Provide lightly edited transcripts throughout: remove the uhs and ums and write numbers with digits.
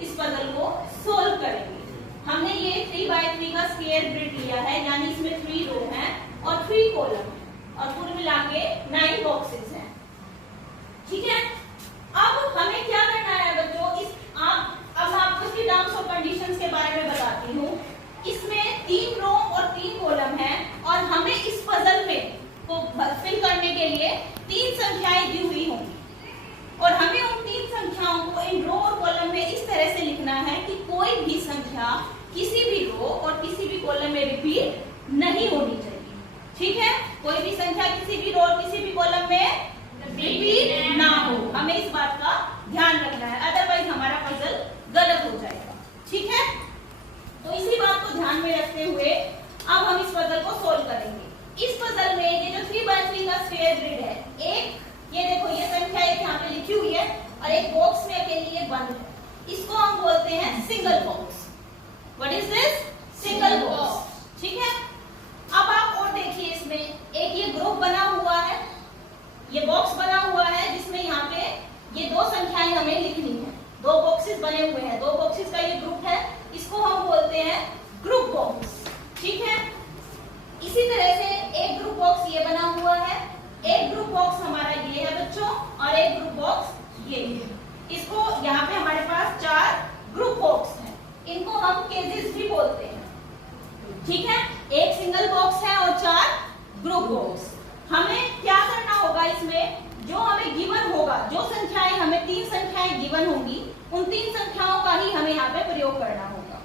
इस पजल को सोल्व करेंगे। हमने ये 3 बाय 3 का स्क्वायर ग्रिड लिया है, यानी इसमें 3 रो हैं और 3 कॉलम है और कुल मिला के 9 बॉक्सेस हैं। ठीक है, अब हमें क्या करना है बच्चों, अब मैं आपको इसकी टर्म्स और कंडीशंस के बारे में बताती हूँ। इसमें 3 रो और 3 कॉलम है और हमें इस पजल में को फिल करने के लिए 3 संख्याएं दी हुई होंगी और हमें उन 3 संख्याओं को इन रो और कॉलम में इस तरह से लिखना है कि कोई भी संख्या किसी भी रो और किसी भी कॉलम में रिपीट नहीं होनी चाहिए। ठीक है, कोई भी संख्या किसी भी रो और किसी भी कॉलम में रिपीट ना हो, हमें इस बात का ध्यान रखना है, अदरवाइज हमारा पजल गलत हो जाएगा। ठीक है, तो इसी बात को ध्यान में रखते हुए अब हम इस पजल को सोल्व करेंगे। इस पजल में ये जो 3 बाय 3 का स्क्वायर ग्रिड है, एक ये देखो ये संख्या एक यहाँ पे लिखी हुई है और एक बॉक्स में अकेली ये बंद है, इसको हम बोलते हैं single box. What is this? Single box. ठीक है, अब आप और देखिए इसमें एक ये ग्रुप बना हुआ है, ये बॉक्स बना हुआ है जिसमें यहाँ पे ये 2 संख्याएं हमें लिखनी है। 2 बॉक्सेस बने हुए हैं, 2 बॉक्सेस का ये ग्रुप है, इसको हम बोलते हैं ग्रुप बॉक्स। ठीक है, इसी तरह से एक ग्रुप बॉक्स ये बना हुआ है, एक ग्रुप बॉक्स हमारा ये है बच्चों और एक ग्रुप बॉक्स ये है। इसको यहाँ पे हमारे पास 4 ग्रुप बॉक्स हैं, इनको हम केजेस भी बोलते हैं। ठीक है, एक सिंगल बॉक्स है और 4 ग्रुप बॉक्स। हमें क्या करना होगा इसमें, जो हमें गिवन होगा, जो संख्याएं हमें 3 संख्याएं गिवन होंगी, उन 3 संख्याओं का ही हमें यहाँ पे प्रयोग करना होगा।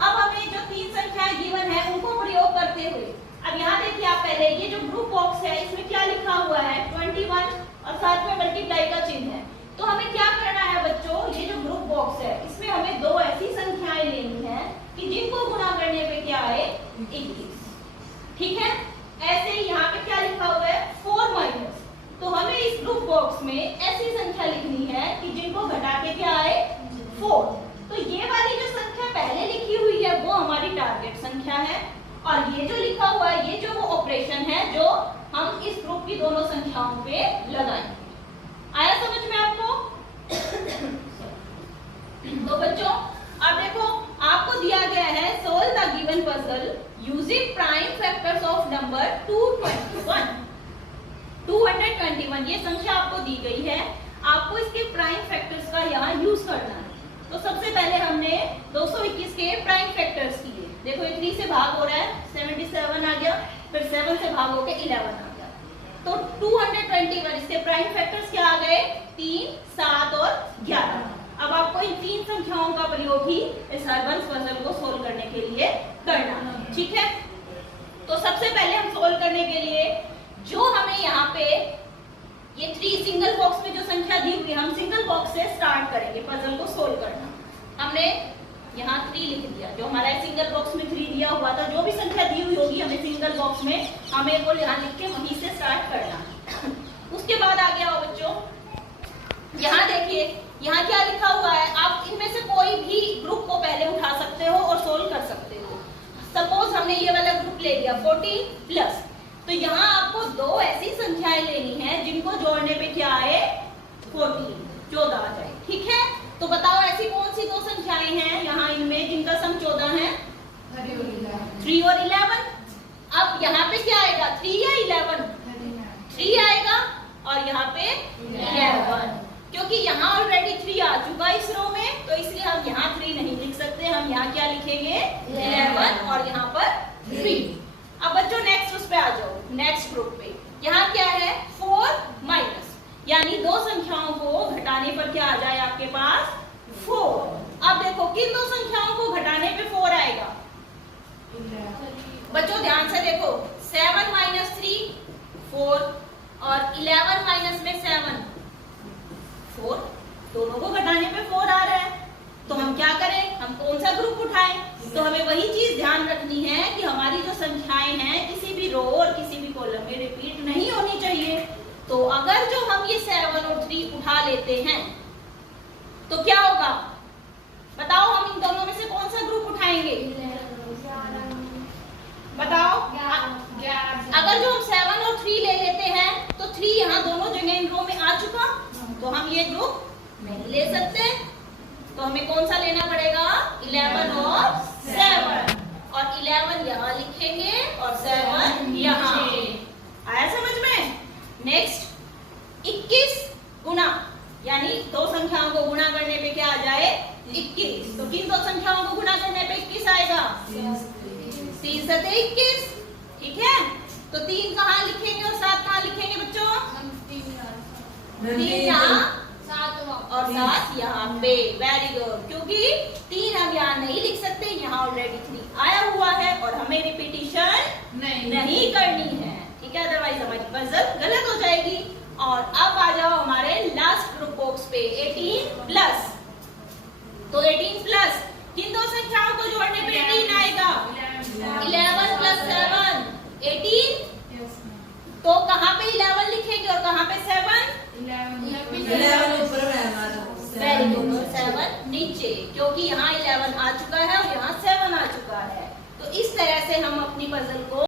अब हमें जो 3 संख्याएं गिवन है उनको प्रयोग करते हुए, अब यहाँ देखिए आप पहले ये जो ग्रुप बॉक्स है इसमें क्या लिखा हुआ है 21 और साथ में मल्टीप्लाई का चिन्ह है। तो हमें क्या करना है बच्चों, ये जो ग्रुप बॉक्स है इसमें हमें 2 ऐसी संख्याएं लेनी है कि जिनको गुणा करने पे क्या आए 21। ठीक है, ऐसे ही यहाँ पे क्या लिखा हुआ है 4 माइनस, तो हमें इस ग्रुप बॉक्स में ऐसी संख्या लिखनी है कि जिनको घटा के क्या आए 4। तो ये वाली जो संख्या पहले लिखी हुई है वो हमारी टारगेट संख्या है और ये जो लिखा हुआ है ये जो वो ऑपरेशन है जो हम इस ग्रुप की दोनों संख्याओं पे लगाएंगे। आया समझ में आपको? तो बच्चों अब देखो आपको दिया गया है solve the given puzzle using prime factors of number 221। 221 ये संख्या आपको दी गई है, आपको इसके प्राइम फैक्टर्स का यहाँ यूज करना है। तो सबसे पहले हमने 221 के प्राइम फैक्टर्स किए। देखो ये 3 से भाग हो रहा है 77 आ गया, फिर 7 से भाग होके 11 आ गया, तो 221 इसके प्राइम फैक्टर्स क्या आ गए 3, 7 और 11। अब आपको इन 3 संख्याओं का प्रयोग ही इस हरबंस पजल को सोल्व करने के लिए करना है। ठीक है, तो सबसे पहले हम सोल्व करने के लिए जो हमें यहाँ पे ये 3 सिंगल बॉक्स में जो संख्या दी हुई है, हम सिंगल बॉक्स से स्टार्ट करेंगे पजल को सोल्व करना। हमने यहाँ 3 लिख दिया, जो हमारा सिंगल बॉक्स में 3 दिया हुआ था, जो भी संख्या दी हुई होगी हमें सिंगल बॉक्स में हमें वो यहाँ लिख के वहीं से स्टार्ट करना। उसके बाद आ गया बच्चों, यहाँ देखिए यहाँ क्या लिखा हुआ है, आप इनमें से कोई भी ग्रुप को पहले उठा सकते हो और सोल्व कर सकते हो। सपोज हमने ये वाला ग्रुप ले लिया 40 प्लस, तो यहाँ आपको 2 ऐसी संख्याएं लेनी है जिनको जोड़ने पे क्या आए 14 आ जाए। ठीक है, तो बताओ ऐसी कौन सी 2 संख्याएं हैं यहाँ इनमें जिनका सम 14 है? 3 और 11। अब यहाँ पे क्या आएगा 3 या 11? 3 आएगा और यहाँ पे 11, क्योंकि यहाँ ऑलरेडी 3 आ चुका इस रो में, तो इसलिए हम यहाँ 3 नहीं लिख सकते, हम यहाँ क्या लिखेंगे 11 और यहाँ पर 3। अब बच्चों नेक्स्ट उस पे आ जाओ, नेक्स्ट ग्रुप पे। यहाँ क्या है 4 माइनस, यानी 2 संख्याओं को घटाने पर क्या आ जाए आपके पास 4। अब देखो किन 2 संख्याओं को घटाने पे 4 आएगा बच्चों, ध्यान से देखो 7 माइनस 3 4 और 11 माइनस में 7 4, दोनों को घटाने पे 4 आ रहा है। तो हम क्या करें, हम कौन सा ग्रुप उठाएं? तो हमें वही चीज ध्यान रखनी है कि हमारी जो संख्याएं हैं किसी भी रो और किसी भी कॉलम में रिपीट नहीं होनी चाहिए। तो अगर जो हम ये 7 और 3 उठा लेते हैं तो क्या होगा बताओ, हम इन दोनों में से कौन सा ग्रुप उठाएंगे बताओ? अगर जो हम 7 और 3 ले लेते हैं तो 3 यहाँ दोनों जगह इन रो में आ चुका, तो हम ये ग्रुप नहीं ले सकते। तो तो हमें कौन सा लेना पड़ेगा? 11 और 7, और 11 यहाँ लिखेंगे और 7 यहाँ। आया समझ में? नेक्स्ट 21 गुना, यानी दो संख्याओं को गुणा करने पे क्या आ जाए? 21। तो किन दो संख्याओं को गुणा करने पे 21 आएगा? 3 7 21। ठीक है, तो 3 कहाँ लिखेंगे और 7 कहाँ लिखेंगे बच्चों? 3 यहाँ और 7 यहाँ पे। वेरी गुड, क्योंकि 3 हम यहाँ नहीं लिख सकते, यहाँ ऑलरेडी 3 आया हुआ है और हमें रिपीटिशन नहीं करनी है। ठीक है, अदरवाइज हमारी पजल गलत हो जाएगी। और अब आ जाओ हमारे लास्ट ग्रुप बॉक्स पे 18 प्लस। तो 18 प्लस किन दो संख्याओं को जोड़ने पे 18 आएगा? 11 प्लस 7 18। तो कहाँ पे 11 लिखेंगे और कहाँ पे 7? 11 ऊपर है हमारा, वेरी गुड, 7 नीचे, क्योंकि यहाँ 11 आ चुका है और यहाँ 7 आ चुका है। तो इस तरह से हम अपनी पजल को